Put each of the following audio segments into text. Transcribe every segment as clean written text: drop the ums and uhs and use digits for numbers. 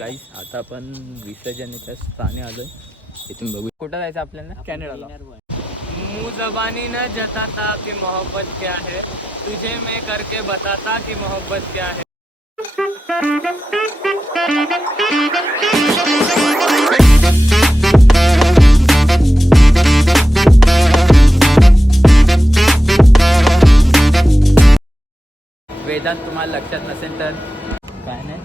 गाईस आता आपण विसर्जनाच्या स्थानी आलोय. इथून बघू कुठं जायचं आपल्याला. कॅनडाला. मुँह ज़बानी न जताता कि मोहब्बत क्या है, तुझे मैं करके बताता कि मोहब्बत क्या है. वेदांत तुम्हाला लक्षात नसेल तर काय नाही.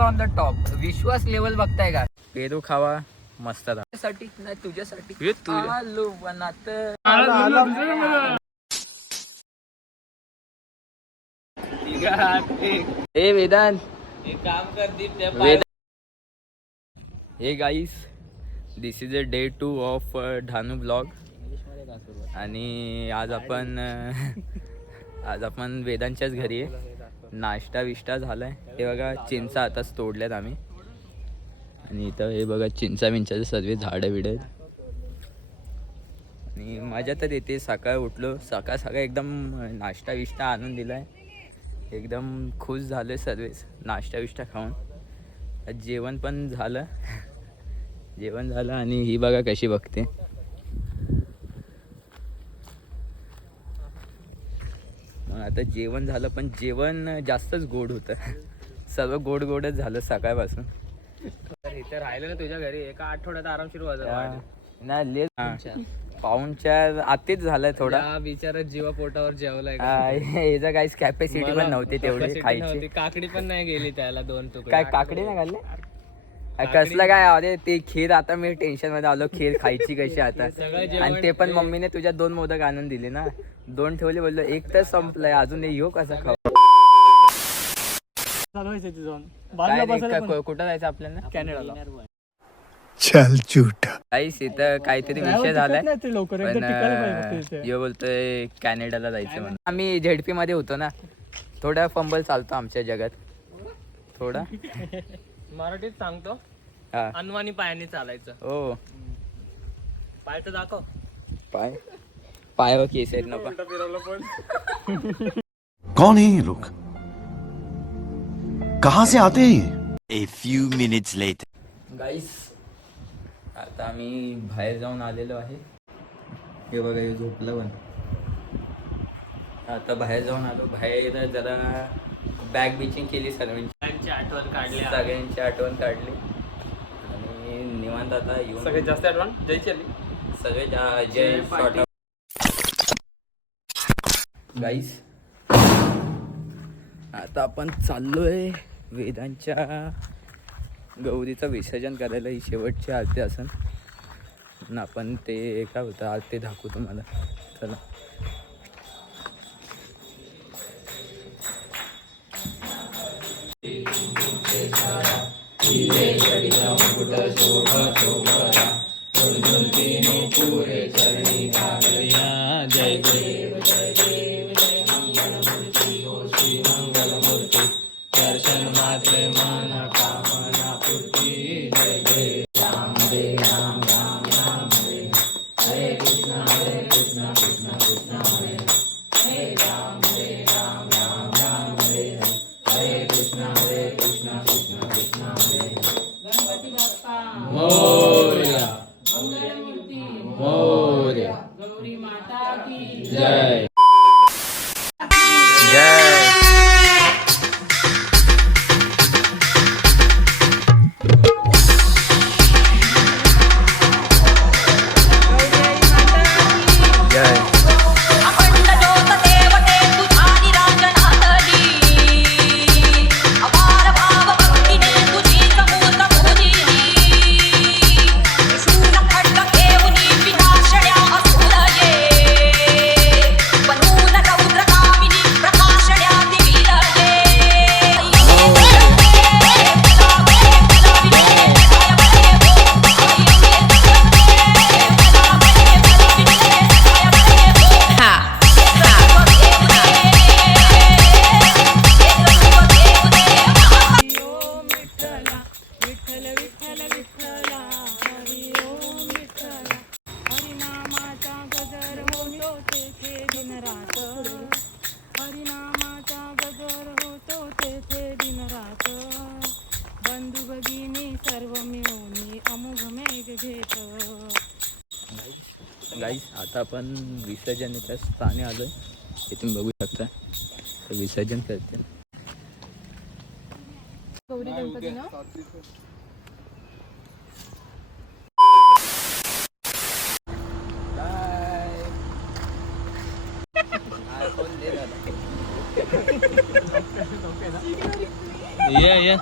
ऑन द टॉप विश्वास लेवल बघताय का. पेरू खावा मस्त साठी नाही तुझ्यासाठी आलो बनात. हे वेदांत एक काम कर दीप. Hey guys this is a day 2 of Dhanu blog. आणि आज आपण वेदांच्याच घरी आहे. नाश्ता विष्टा झालाय. हे बघा चिंचा आताच तोडल्यात आम्ही. आणि इथं हे बघा चिंचा विंचाचे सर्व झाडं बिडं आहेत. आणि मजा तर येते. सकाळ उठलो सकाळ एकदम नाश्ता विष्टा आणून दिलाय. एकदम खुश झाले सर्वच नाश्ता विष्टा खाऊन. जेवण पण झालं. जेवण झालं आणि ही बघा कशी बघते. आता जेवण झालं पण जेवण जास्तच गोड होतं. सर्व गोडच झालं सकाळपासून. इथे राहिलं ना तुझ्या घरी एका आठवड्यात आरामशीर नाही पाहुणच्या आतीच झालंय थोडा. बिचारा जीवा पोटावर जेवलाय. याचा काहीच कॅपॅसिटी पण नव्हती तेवढी खायची. काकडी पण नाही गेली त्याला 2 तुकडे. काय काकडी नाही खाल्ले. कसलं काय अरे ते खीर. आता मी टेन्शन मध्ये आलो खीर खायची कशी आता. आणि ते पण मम्मीने तुझ्या 2 मोदक आणून दिले ना. 2 ठेवले. बोललो एक तर संपलंय अजून येऊ कसा खाऊ. कुठं जायचं आपल्याला. कॅनडाला. चल झूठा. काहीच इथं काहीतरी विषय झालाय. यो बोलतोय कॅनडाला जायचं म्हणून. आम्ही झेडपी मध्ये होतो ना. थोडा फंबल चालतो आमच्या जगात थोडा. मराठीत सांगतो. अनवाणी पायाने चालायचं. हो पाय तर दाखव. पायावर केस आहेत नको. कौन है ये लोग, कहां से आते हैं? A few minutes later. गाईस आता आम्ही बाहेर जाऊन आलेलो आहे. हे बघा हे झोपलं पण. आता बाहेर जाऊन आलो. बाहेर जरा बॅग बिचिंग केली. सगळ्यांची आठवण काढली. आणि निवांत आता येऊन सगळ्यात जास्त आठवण जयची आली. जय शॉर्ट. गाईस आता आपण चाललोय वेदांच्या गौरीचं विसर्जन करायला. ही शेवटची आरती असेल ना. आपण ते काय होतं आज ते दाखवू तुम्हाला. चला. जय देव जय देव जय मंगलमूर्ती हो श्री मंगलमूर्ती. दर्शन मात्र मन कामना पूर्ती. जय देव राम दे राम राम राम हरे. हरे कृष्णा कृष्णा कृष्णा हरे. हरे राम राम राम हरे. हरे कृष्णा कृष्णा कृष्णा हरे. गणपती बाप्पा मोरया. आता आपण विसर्जनाच्या स्थानी आलोय. इथून बघू शकता तर विसर्जन करते. गौरी गणपती ना ये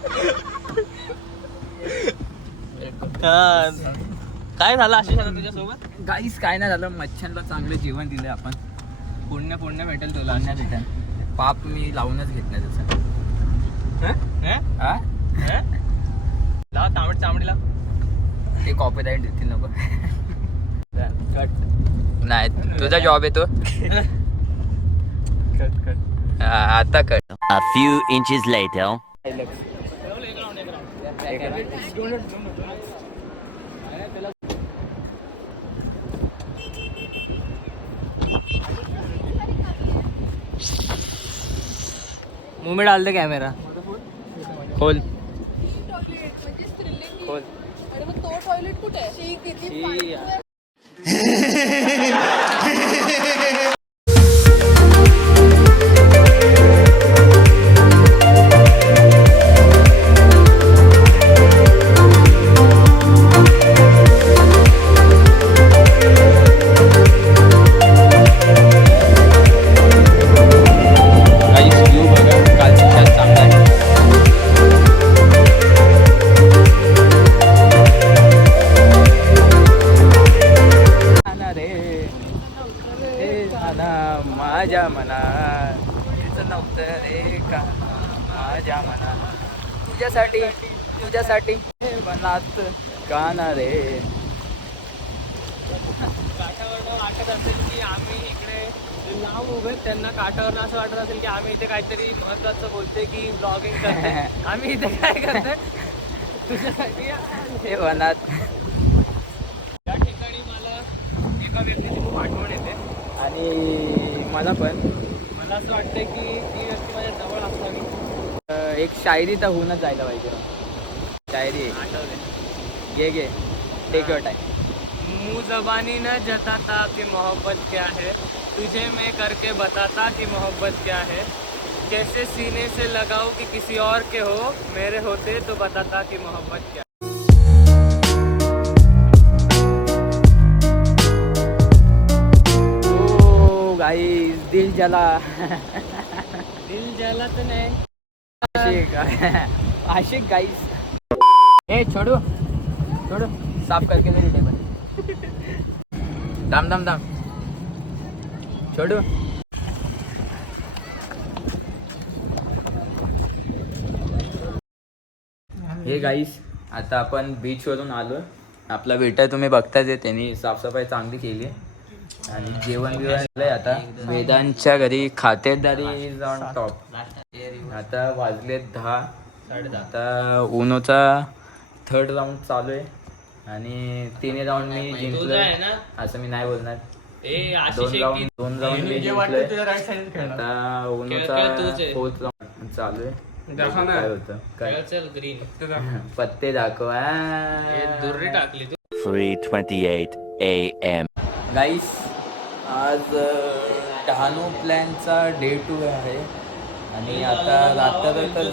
काय झालं आशिष आता तुझ्यासोबत? गाईस काय नाही झालं, मच्छांना चांगलं जेवण दिलं आपण. पुण्य पुण्य भेटेल तुला. पुण्य भेटेल. पाप मी लावूनच घेत नाही तसं. लाव तांबड चांबडी लाव. ते कॉपीराईट देतील नको. कट. नाही तुझा जॉब आहे तो. आता कर. A few inches later. मुंह में डाल दे कॅमेरा. खोल. म्हणजे स्त्रीलिंगी. खोल. आणि मग तो टॉयलेट कुठे आहे? शी किती फालतू आहे. व्ह्यू बघा कालच्या चांगला आहे. माझ्या मनात तिचं नव्हतं रे का माझ्या मनात तुझ्यासाठी हे मनात गाणं रे. काठावरनं वाटत असेल की आम्ही इकडे लांब उभे, त्यांना काठावरनं असं वाटत असेल की आम्ही इथे काहीतरी महत्वाचं बोलते की ब्लॉगिंग करते. आम्ही इथे काय करतोय तुझ्यासाठी. हे मनात. या ठिकाणी मला एका व्यक्तीची खूप आठवण येते आणि मला पण मला असं वाटतंय की ती व्यक्ती माझ्या जवळ असावी. एक शायरी तर होऊनच जायला पाहिजे. शायरी आठवले घे टेक युअर टाइम. मुँह ज़बानी न जताता कि मोहब्बत क्या है, तुझे मैं करके बताता कि मोहब्बत क्या है. कैसे सीने से लगाऊं कि किसी और के हो, मेरे होते तो बताता कि मोहब्बत क्या. ओ गाइस दिल जला. दिल जला तो नहीं. आशिक गाइस. ए छोड़ो साफ करके मेरी टेबल. दाम छोड़ो. हे गाईस आता आपण बीचवरून आलो. आपला वेटर तुम्ही बघताच आहे, त्यांनी साफसफाई चांगली केली आणि जेवण बिवण आता वेदांच्या घरी खातेदारी जाऊन टॉप. आता वाजले 10. आता उनोचा 3rd राऊंड चालू आहे आणि 3 राऊंड मी जिंकलोय असं मी नाही बोलणार. 2 राऊंड मी जिंकलोय. आता उनोचा 4th राऊंड चालू आहे. काय होतं काय चल ग्रीन पत्ते दाखवा. दुर्री टाकली तू. 3:28 a.m. गाईस आज डहाणू प्लॅनचा डे 2 आहे आणि आता रात्र तर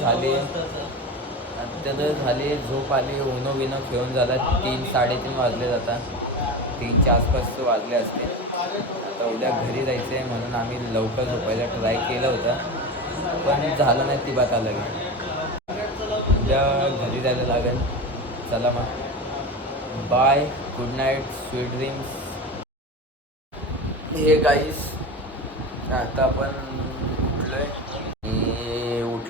झाली झोप आली. उनो बिनो खेळून झाला. 3-3:30 वाजले जातात. 3च्या आसपास वाजले असते. आता उद्या घरी जायचं आहे म्हणून आम्ही लवकर झोपायला ट्राय केलं होतं पण झालं नाही. ती बात आलं उद्या घरी जायला लागेल. चला मग bye, good night, sweet dreams. Hey guys आता आपण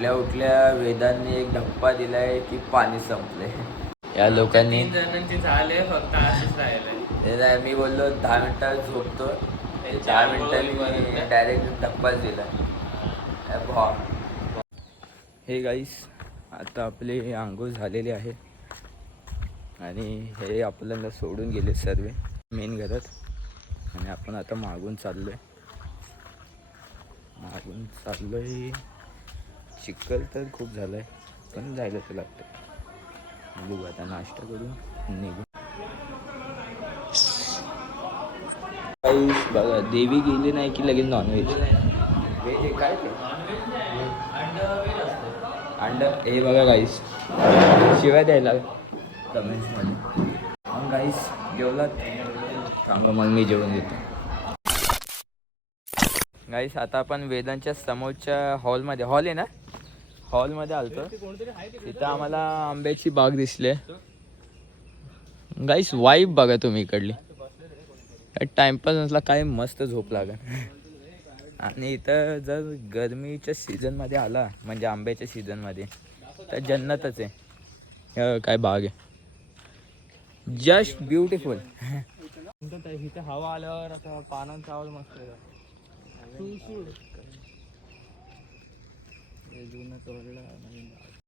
उठल्या वेदांनी एक धप्पा दिलाय की पाणी संपले. या लोकांनी 3 जणांची झाले फक्त असंच राहिलंय. मी बोललो 10 मिनिटात झोपतो. 10 मिनिटांनी डायरेक्ट धप्पाच दिला. हे गाईस आता आपली आंघोळ झालेली आहे आणि हे आपल्याला सोडून गेले सर्व मेन घरात आणि आपण आता मागून चाललोय. चिखल तर खूप झालाय पण जायला तर लागतं. बघू आता नाश्ता करून निघू. बघा देवी गेली नाही की लगेच नॉनव्हेज व्हेज आहे काय ते अंड हे बघा गाईस शिवाय द्यायला कमेंट्समध्ये मग गाईस जेवलात सांगा मग मी जेवण घेतो गाईस आता आपण वेदांच्या समोरच्या हॉलमध्ये हॉल आहे ना हॉलमध्ये आलतो तिथं आम्हाला आंब्याची बाग दिसली गाईस वाईब बघा तुम्ही इकडली टाइमपास नसला काय मस्त झोप लागेल आणि इथं जर गरमीच्या सीझनमध्ये आला म्हणजे आंब्याच्या सीझनमध्ये तर जन्नतच आहे काय बाग आहे जस्ट ब्युटिफुल इथे हवा आल्यावर आता पानांचा आवाज मस्त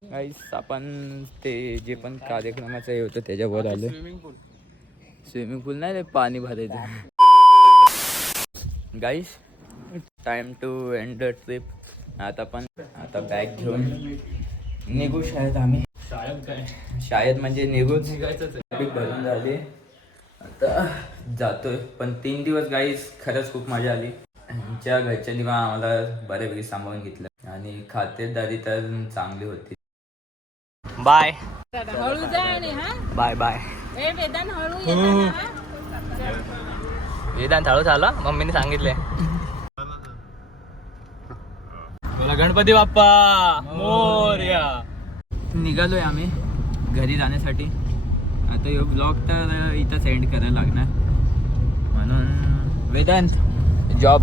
गाईस आपण ते जे पण कार्यक्रमाचं हे होतं त्याच्यावर आलो स्विमिंग पूल नाही रे पाणी भरायचं guys time to end the trip आता बॅग घेऊन निघू शाळेत आम्ही शाळेत म्हणजे निघूच भरून झाली आता जातोय पण 3 दिवस गाईस खरंच खूप मजा आली आमच्या घरच्यांनी पण आम्हाला बऱ्यापैकी सांभाळून घेतलं आणि खातेदारी तर चांगली होती बाय हळू जाय आणि हा बाय बाय ए वेदांत हळू येताना हा वेदांत हळू झाला मम्मीने सांगितले बोला गणपती बाप्पा मोरया निघालोय आम्ही घरी जाण्यासाठी आता यो ब्लॉग तर इथं सेंड करायला लागणार म्हणून वेदांत जॉब